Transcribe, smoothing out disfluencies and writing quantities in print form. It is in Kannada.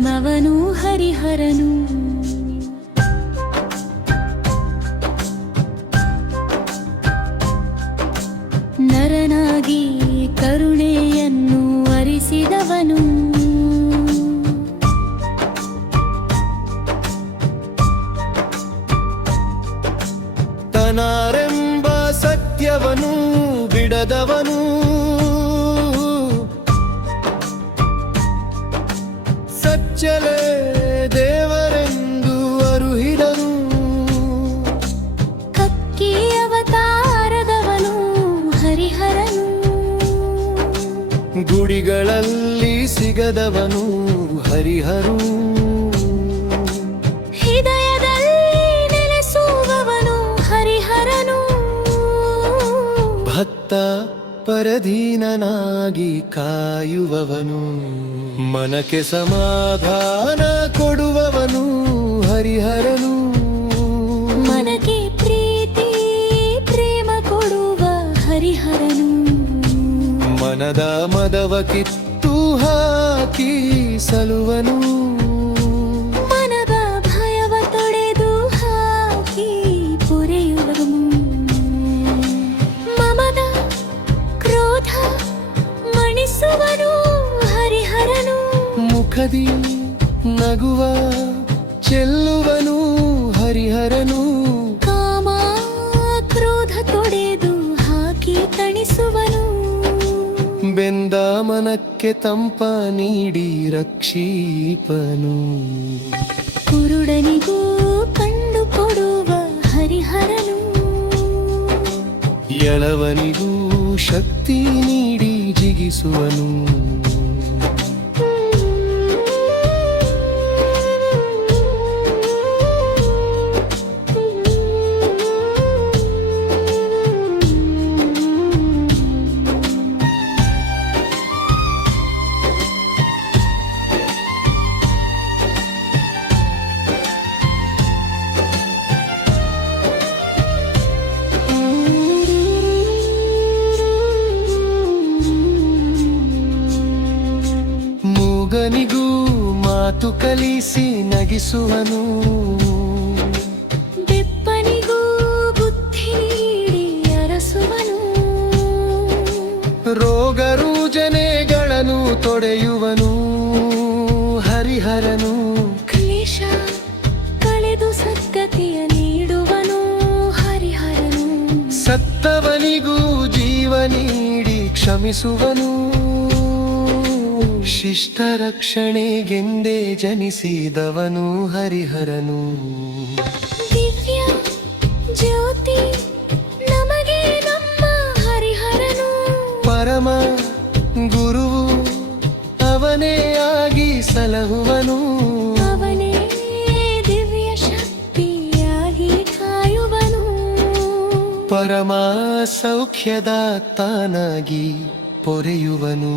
ಪರಮವನು ಹರಿಹರನು. ನರನಾಗಿ ಕರುಣೆಯನ್ನು ಅರಿಸಿದವನು. ತನಾರೆಂಬ ಸತ್ಯವನು ಬಿಡದವನು. ಸಚ್ಚಲೆ ದೇವರೆಂದು ಅರುಹಿದನು. ಕಕ್ಕಿ ಅವತಾರದವನು ಹರಿಹರನು. ಗುಡಿಗಳಲ್ಲಿ ಸಿಗದವನು ಹರಿಹರು. ಹೃದಯದಲ್ಲಿ ನೆಲೆಸುವವನು ಹರಿಹರನು. ಭಕ್ತ ಪರಧೀನನಾಗಿ ಕಾಯುವವನು. ಮನಕ್ಕೆ ಸಮಾಧಾನ ಕೊಡುವವನು ಹರಿಹರನು. ಮನಕ್ಕೆ ಪ್ರೀತಿ ಪ್ರೇಮ ಕೊಡುವ ಹರಿಹರನು. ಮನದ ಮದವ ಕಿತ್ತು ಹಾಕಿ ಸಲುವನು. ಮನದ ಭಯವ ತೊಡೆದು ಹಾಕಿ ಪೊರೆಯುವನು. ಮಮದ ಕ್ರೋಧ ಮಣಿಸುವನು ಹರಿಹರನು. ಮುಖದಿ ನಗುವ ಚೆಲ್ಲುವನು ಹರಿಹರನು. ಕಾಮ ಕ್ರೋಧ ತೊಡೆದು ಹಾಕಿ ತಣಿಸುವನು. ಬೆಂದ ಮನಕ್ಕೆ ತಂಪ ನೀಡಿ ರಕ್ಷೀಪನು. ಕುರುಡನಿಗೂ ಕಂಡು ಕೊಡುವ ಹರಿಹರನು. ಎಳವನಿಗೂ ಶಕ್ತಿ ನೀಡಿ ಜಿಗಿಸುವನು. ಮೂಗನಿಗೂ ಮಾತು ಕಲಿಸಿ ನಗಿಸುವನು. ಬೆಪ್ಪನಿಗೂ ಬುದ್ಧಿ ನೀಡಿ ಅರಸುವನು. ರೋಗ ರುಜನೆಗಳನ್ನು ತೊಡೆಯುವನು ಹರಿಹರನು. ಕ್ಲೇಶ ಕಳೆದು ಸದ್ಗತಿಯ ನೀಡುವನು ಹರಿಹರನು. ಸತ್ತವನಿಗೂ ಜೀವ ನೀಡಿ ಕ್ಷಮಿಸುವನು. ಶಿಷ್ಟ ರಕ್ಷಣೆಗೆಂದೇ ಜನಿಸಿದವನು ಹರಿಹರನು. ದಿವ್ಯ ಜ್ಯೋತಿ ನಮಗೆ ನಮ್ಮ ಹರಿಹರನು. ಪರಮ ಗುರುವು ಅವನೇ ಆಗಿ ಸಲಹುವನು. ಅವನೇ ದಿವ್ಯ ಶಕ್ತಿಯಾಗಿ ಕಾಯುವನು. ಪರಮ ಸೌಖ್ಯದ ತಾನಾಗಿ ಪೊರೆಯುವನು.